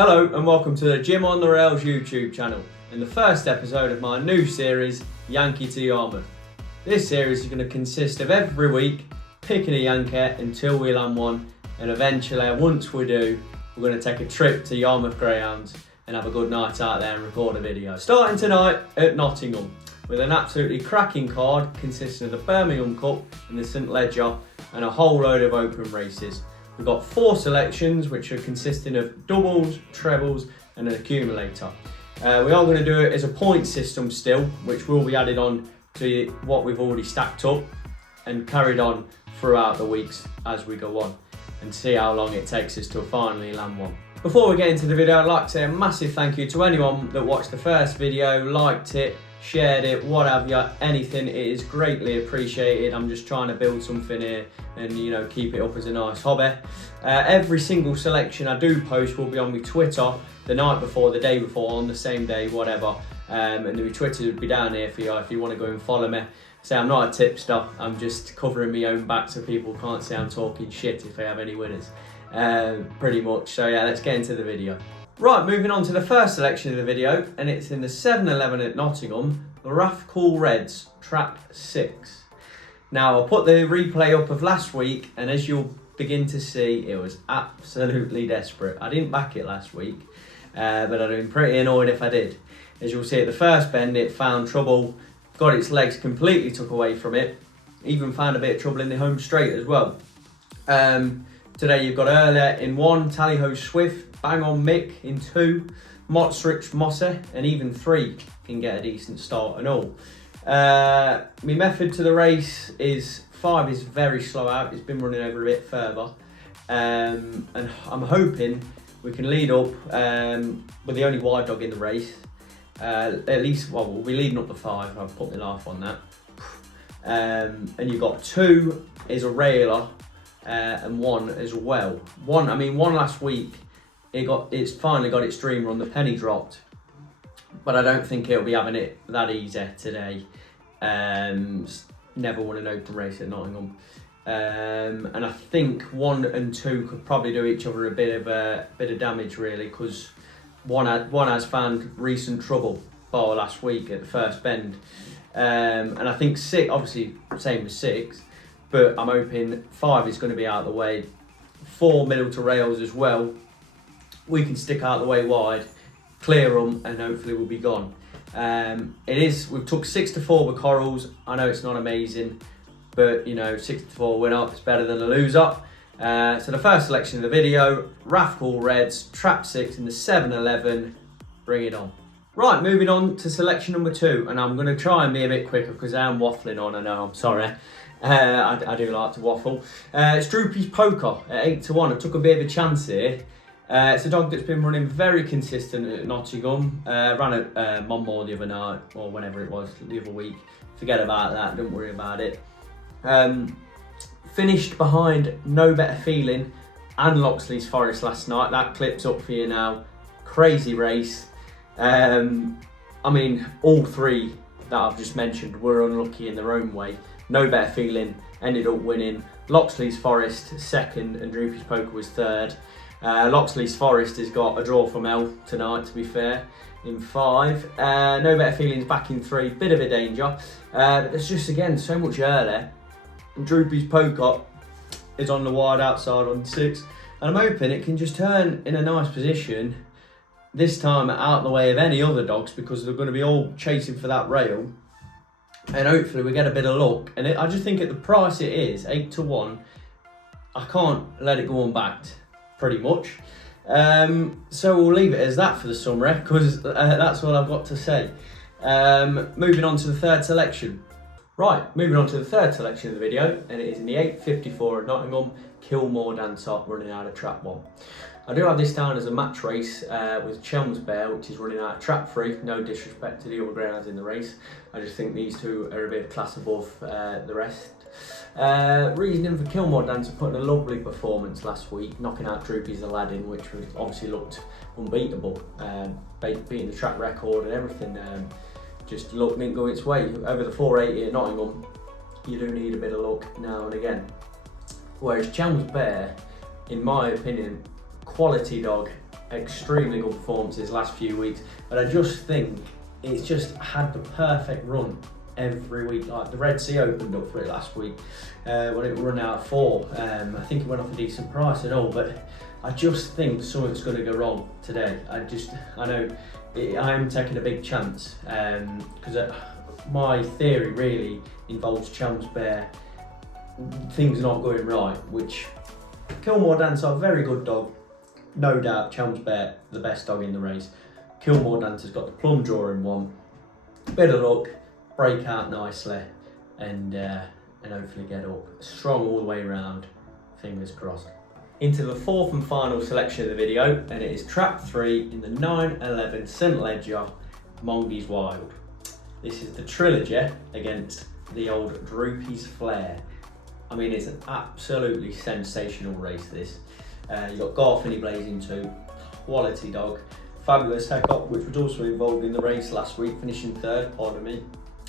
Hello and welcome to the Gym on the Rails YouTube channel and the first episode of my new series, Yankee to Yarmouth. This series is going to consist of every week picking a Yankee until we land one, and eventually, once we do, we're going to take a trip to Yarmouth Greyhounds and have a good night out there and record a video. Starting tonight at Nottingham with an absolutely cracking card consisting of the Birmingham Cup and the St Ledger and a whole load of open races. We've got 4 selections which are consisting of doubles, trebles and an accumulator. We are going to do it as a point system still, which will be added on to what we've already stacked up and carried on throughout the weeks as we go on and see how long it takes us to finally land one. Before we get into the video, I'd like to say a massive thank you to anyone that watched the first video, liked it, shared it, what have you, anything. It is greatly appreciated. I'm just trying to build something here and keep it up as a nice hobby. Every single selection I do post will be on my Twitter the night before, the day before, on the same day, whatever, and my Twitter will be down here for you if you want to go and follow me. So I'm not a tipster, I'm just covering my own back so people can't say I'm talking shit if I have any winners, pretty much. So yeah, let's get into the video. Right, moving on to the first selection of the video, and it's in the 7-Eleven at Nottingham, the Rathcool Reds, Trap 6. Now, I'll put the replay up of last week, and as you'll begin to see, it was absolutely desperate. I didn't back it last week, but I'd have been pretty annoyed if I did. As you'll see at the first bend, it found trouble, got its legs completely took away from it, even found a bit of trouble in the home straight as well. Today you've got Earlier in 1, Tallyho Swift, Bang on Mick in 2, Motsrich Mosse, and even 3 can get a decent start and all. My method to the race is 5 is very slow out, it's been running over a bit further, and I'm hoping we can lead up with the only wide dog in the race. At least, well, we'll be leading up the 5, I've put my life on that. And you've got 2 is a railer, and 1 as well. One last week, it's finally got its dream run, the penny dropped, but I don't think it'll be having it that easy today. Never won an open race at Nottingham, and I think 1 and 2 could probably do each other a bit of damage really, because one has found recent trouble bar last week at the first bend, and I think 6, obviously same as 6, but I'm hoping 5 is going to be out of the way. 4 middle to rails as well. We can stick out the way wide, clear them, and hopefully we'll be gone. We've took 6 to 4 with corals. I know it's not amazing, but 6 to 4 win up, it's better than a lose up. So the first selection of the video, Rathcool Reds, Trap 6 in the 7-Eleven, bring it on. Right, moving on to selection number 2, and I'm going to try and be a bit quicker because I am waffling on, I know, I'm sorry. I do like to waffle. It's Droopy's Poker at 8 to 1. I took a bit of a chance here. It's a dog that's been running very consistent at Nottingham. Ran at Monmore the other night, or whenever it was, the other week. Forget about that, don't worry about it. Finished behind No Better Feeling and Loxley's Forest last night. That clip's up for you now. Crazy race. All 3 that I've just mentioned were unlucky in their own way. No Better Feeling ended up winning. Loxley's Forest second and Droopy's Poker was third. Loxley's Forest has got a draw from L tonight, to be fair, in 5. No Better Feelings back in 3, bit of a danger. But there's just, again, so much earlier. And Droopy's Poker is on the wide outside on 6. And I'm hoping it can just turn in a nice position, this time out of the way of any other dogs, because they're going to be all chasing for that rail. And hopefully we get a bit of luck. And I just think at the price it is, 8 to 1, I can't let it go unbacked, pretty much. So we'll leave it as that for the summary, because that's all I've got to say. Moving on to the third selection. Right, moving on to the third selection of the video, and it is in the 8.54 at Nottingham, Kilmore Dancer running out of Trap 1. I do have this down as a match race with Chelm's Bear, which is running out of Trap 3. No disrespect to the other greyhounds in the race. I just think these 2 are a bit of class above the rest. Reasoning for Kilmore Dancer putting a lovely performance last week, knocking out Droopy's Aladdin, which obviously looked unbeatable, beating the track record and everything. Just luck didn't go its way. Over the 480 at Nottingham, you do need a bit of luck now and again. Whereas Chelm's Bear, in my opinion, quality dog, extremely good performances last few weeks, but I just think it's just had the perfect run every week. Like the Red Sea opened up for it last week when it run out of 4. I think it went off a decent price and all, but I just think something's going to go wrong today. I know I am taking a big chance because my theory really involves Chelm's Bear. Things not going right, which Kilmore Dancer, very good dog, no doubt. Chelm's Bear, the best dog in the race. Kilmore Dancer's got the plum draw in 1. Bit of luck, break out nicely, and hopefully get up. Strong all the way around, fingers crossed. Into the 4th and final selection of the video, and it is trap 3 in the 911 St Ledger Mongeys Wild. This is the trilogy against the old Droopy's Flair. I mean, it's an absolutely sensational race, this. You've got Garfinny Blazing 2, quality dog. Fabulous Heck Up, which was also involved in the race last week, finishing 3rd, pardon me.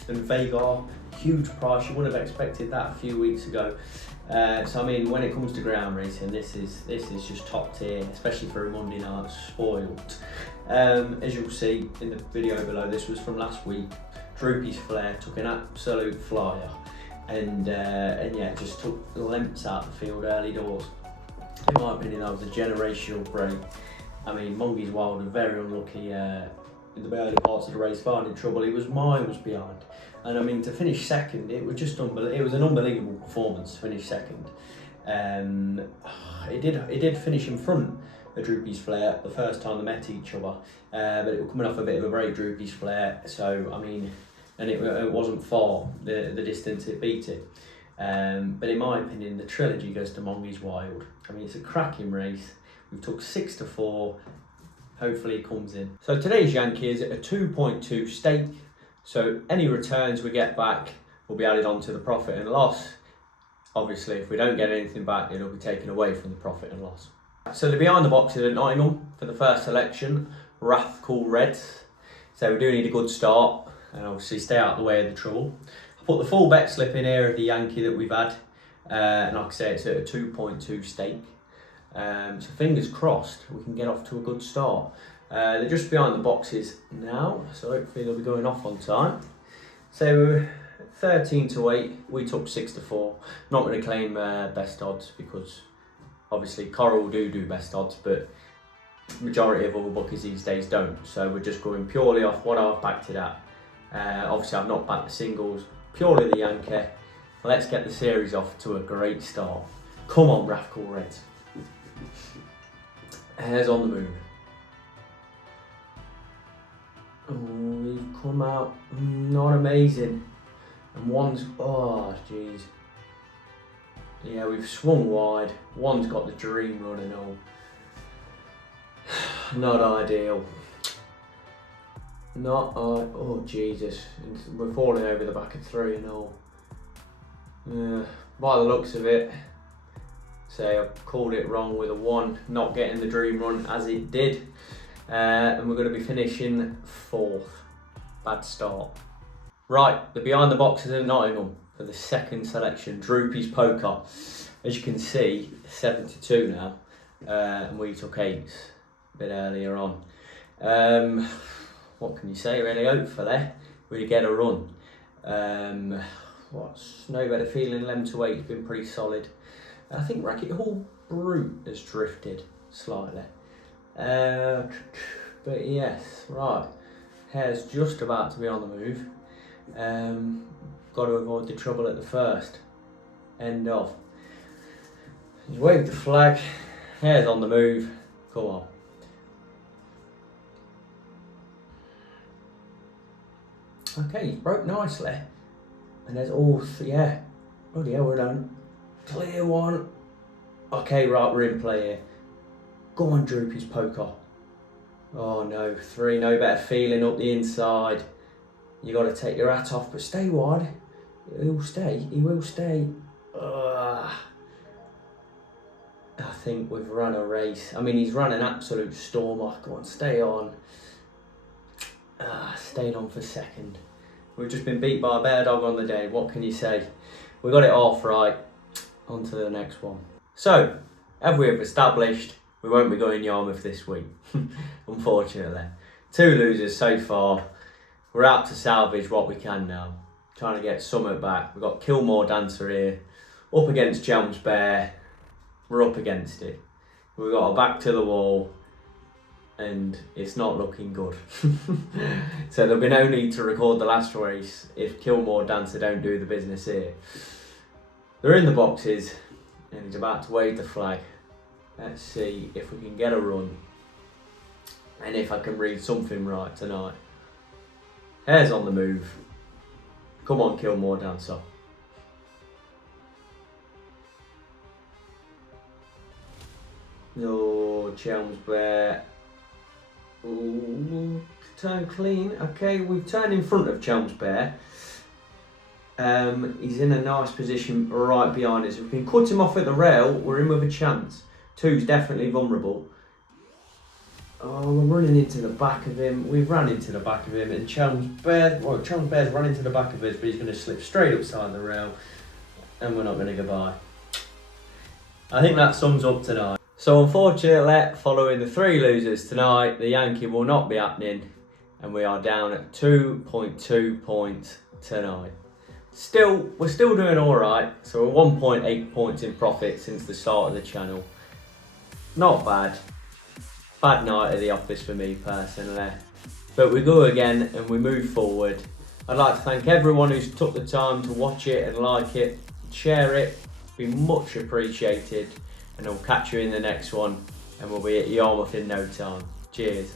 And Vagar, huge price, you wouldn't have expected that a few weeks ago. So I mean, when it comes to ground racing, this is just top tier, especially for a Monday night spoiled. As you'll see in the video below, this was from last week. Droopy's Flair took an absolute flyer, and yeah, just took the lengths out of the field early doors. In my opinion, that was a generational break. I mean, Mongeys Wild were very unlucky in the early parts of the race, finding trouble. He was miles behind, and I mean, to finish 2nd, it was just it was an unbelievable performance to finish 2nd. It did finish in front of Droopy's Flair the first time they met each other, but it was coming off a bit of a break, Droopy's Flair. So I mean, and it wasn't far the distance it beat it. But in my opinion, the trilogy goes to Mongeys Wild. I mean, it's a cracking race. We took 6 to 4. Hopefully it comes in. So today's Yankee is at a 2.2 stake. So any returns we get back will be added on to the profit and loss. Obviously, if we don't get anything back, it'll be taken away from the profit and loss. So the behind the boxes at Nottingham for the first selection, Wrathful Reds. So we do need a good start and obviously stay out of the way of the trouble. I put the full bet slip in here of the Yankee that we've had. And like I say, it's at a 2.2 stake. So fingers crossed we can get off to a good start. They're just behind the boxes now, so hopefully they'll be going off on time. So 13 to 8, we took 6 to 4. Not going to claim best odds because obviously Coral do best odds, but majority of other bookies these days don't. So we're just going purely off what I've backed it at. Obviously I've not backed the singles, purely the Yankee. Let's get the series off to a great start. Come on, Wrathful Reds. Hair's on the move. Oh, we've come out not amazing. And one's, oh jeez. Yeah, we've swung wide. One's got the dream run and all. Not ideal. Oh Jesus. We're falling over the back of 3 and all. By the looks of it, say I've called it wrong with a 1 not getting the dream run as it did, and we're going to be finishing 4th. Bad start. Right, the behind the boxes at Nottingham for the 2nd selection, Droopy's Poker. As you can see, 72 now, and we took 8s a bit earlier on. What can you say really? Hopefully we get a run. What's no better feeling, Lem to 8 has been pretty solid. I think Racket Hall Brute has drifted slightly. But yes, right. Hair's just about to be on the move. Got to avoid the trouble at the first. End of. He's waved the flag. Hair's on the move. Come on. Okay, he's broke nicely. And there's all, yeah. Bloody hell, we're done. Clear one. Okay, right, we're in play here. Go on, Droopy's Poker. Oh no, 3, no better feeling up the inside. You got to take your hat off, but stay wide. He'll stay, he will stay. I think we've run a race. I mean, he's run an absolute stormer. Go on, stay on. Stayed on for 2nd. We've just been beat by a bear dog on the day. What can you say? We got it off right. On to the next one. So, as we have established, we won't be going Yarmouth this week, unfortunately. 2 losers so far. We're out to salvage what we can now. Trying to get Summit back. We've got Kilmore Dancer here. Up against Chelms Bear. We're up against it. We've got a back to the wall. And it's not looking good. So there'll be no need to record the last race if Kilmore Dancer don't do the business here. They're in the boxes and he's about to wave the flag. Let's see if we can get a run and if I can read something right tonight. Hare's on the move. Come on, Kilmore Dancer. No, Chelms Bear. Ooh, turn clean. Okay, we've turned in front of Chelms Bear. He's in a nice position right behind us. If we can cut him off at the rail, we're in with a chance. 2's definitely vulnerable. Oh, we're running into the back of him. We've run into the back of him, and Chelms Bear's run into the back of us, but he's going to slip straight upside the rail, and we're not going to go by. I think that sums up tonight. So unfortunately, following the 3 losers tonight, the Yankee will not be happening, and we are down at 2.2 points tonight. We're still doing all right. So we're 1.8 points in profit since the start of the channel. Not bad. Bad night at the office for me personally, but we go again and we move forward. I'd like to thank everyone who's took the time to watch it and like it, share it. Be much appreciated, and I'll catch you in the next one, and we'll be at Yarmouth in no time. Cheers.